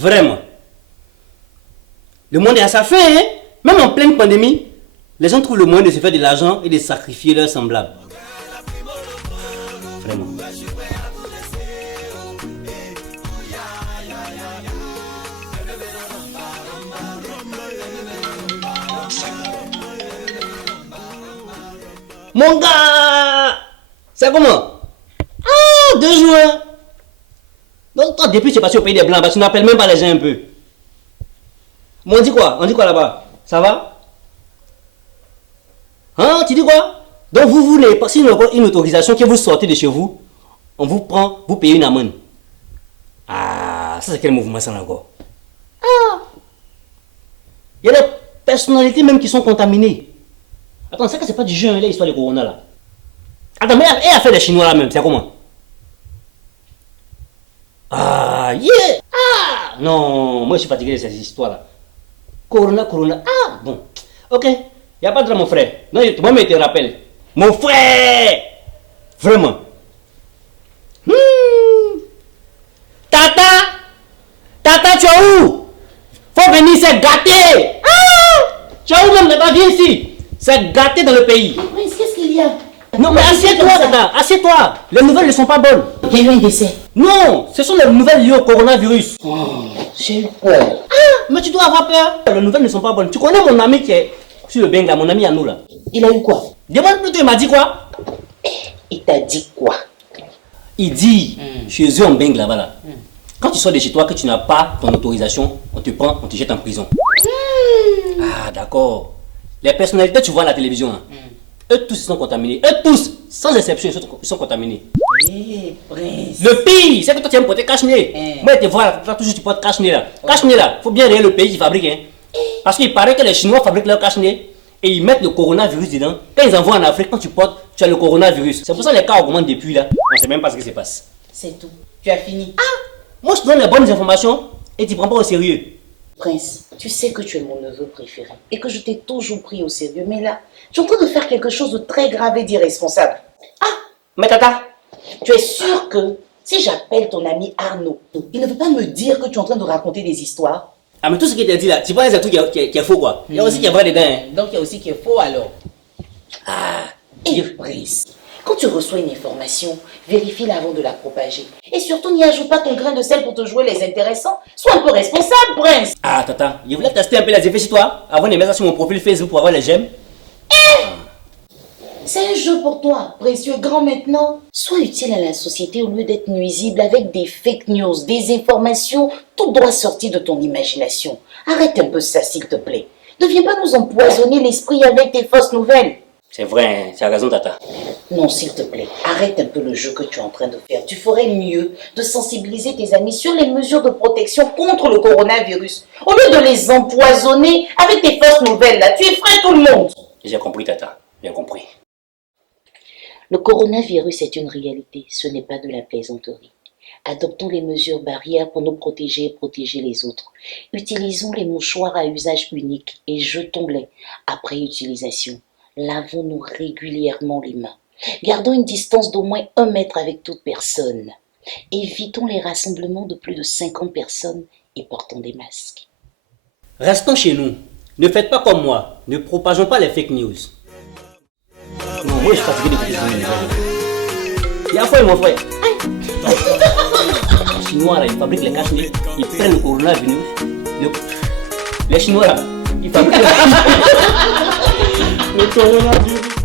Vraiment. Le monde est à sa fin, hein? Même en pleine pandémie, les gens trouvent le moyen de se faire de l'argent et de sacrifier leurs semblables. Vraiment. Mon gars! C'est comment? Ah, 2 juin! Donc toi, depuis que tu es passé au pays des Blancs, bah, tu n'appelles même pas les gens un peu. Bon, on dit quoi? On dit quoi là-bas? Ça va? Hein? Tu dis quoi? Donc vous voulez, si vous avez une autorisation que vous sortez de chez vous, on vous prend, vous payez une amende. Ah, ça c'est quel mouvement ça encore? Ah! Il y a des personnalités même qui sont contaminées. Attends, c'est que c'est pas du jeu, l'histoire du corona là. Attends, mais elle a fait des Chinois là même, c'est comment? Ah, yeah! Ah! Non, moi je suis fatigué de ces histoires là. Corona, corona. Ah, bon. Ok, il n'y a pas de drame, mon frère. Non, moi, je te rappelle. Mon frère! Vraiment. Tata! Tata, tu es où? Faut venir se gâter! Ah! Tu es où même, Tata? Viens ici. C'est gâté dans le pays. Mais qu'est-ce qu'il y a? Non, mais assieds-toi, Tata. Assieds-toi. Les nouvelles ne sont pas bonnes. Il y a eu un décès. Non, ce sont les nouvelles liées au coronavirus. J'ai eu peur. Ah, mais tu dois avoir peur. Les nouvelles ne sont pas bonnes. Tu connais mon ami qui est sur le Beng là, mon ami à nous là. Il a eu quoi? Demande plutôt, il m'a dit quoi? Il t'a dit quoi? Il dit, chez eux en Beng là-bas là, quand tu sors de chez toi que tu n'as pas ton autorisation, on te prend, on te jette en prison. Ah d'accord. Les personnalités tu vois à la télévision, hein, eux tous ils sont contaminés. Eux tous, sans exception, ils sont contaminés. Prince. Le pire, c'est que toi tu aimes porter cache-nez. Moi je te vois là, toujours tu portes cache-nez là. Cache-nez là, faut bien regarder le pays qui fabrique. Hein. Parce qu'il paraît que les Chinois fabriquent leur cache-nez et ils mettent le coronavirus dedans. Quand ils envoient en Afrique, quand tu portes, tu as le coronavirus. C'est pour ça que les cas augmentent depuis là. On ne sait même pas ce qui se passe. C'est tout. Tu as fini. Moi je te donne les bonnes informations et tu ne prends pas au sérieux. Prince, tu sais que tu es mon neveu préféré et que je t'ai toujours pris au sérieux. Mais là, tu es en train de faire quelque chose de très grave et d'irresponsable. Ah, mais Tata, tu es sûr que si j'appelle ton ami Arnaud, il ne veut pas me dire que tu es en train de raconter des histoires? Ah mais tout ce qu'il t'a dit là, tu vois, il y a un truc qui est faux quoi. Il y a aussi qui est vrai dedans. Hein. Donc il y a aussi qui est faux alors. Ah, et Prince, quand tu reçois une information, vérifie-la avant de la propager. Et surtout, n'y ajoute pas ton grain de sel pour te jouer les intéressants. Sois un peu responsable, Prince. Ah Tata, je voulais tester un peu les effets sur toi avant de mettre ça sur mon profil Facebook pour avoir les j'aime. C'est un jeu pour toi, précieux grand maintenant. Sois utile à la société au lieu d'être nuisible avec des fake news, des informations, tout droit sorti de ton imagination. Arrête un peu ça, s'il te plaît. Ne viens pas nous empoisonner l'esprit avec tes fausses nouvelles. C'est vrai, hein, tu as raison Tata. Non, s'il te plaît, arrête un peu le jeu que tu es en train de faire. Tu ferais mieux de sensibiliser tes amis sur les mesures de protection contre le coronavirus. Au lieu de les empoisonner avec tes fausses nouvelles, là, tu effraies tout le monde. J'ai compris Tata, bien compris. Le coronavirus est une réalité, ce n'est pas de la plaisanterie. Adoptons les mesures barrières pour nous protéger et protéger les autres. Utilisons les mouchoirs à usage unique et jetons-les après utilisation. Lavons-nous régulièrement les mains. Gardons une distance d'au moins 1 mètre avec toute personne. Évitons les rassemblements de plus de 50 personnes et portons des masques. Restons chez nous. Ne faites pas comme moi. Ne propageons pas les fake news. Non, moi je suis fatigué de ces nouvelles. Il y a quoi mon frère? Les Chinois là, ils fabriquent les cache-nez, ils prennent le coronavirus. Les Chinois là, ils fabriquent le coronavirus.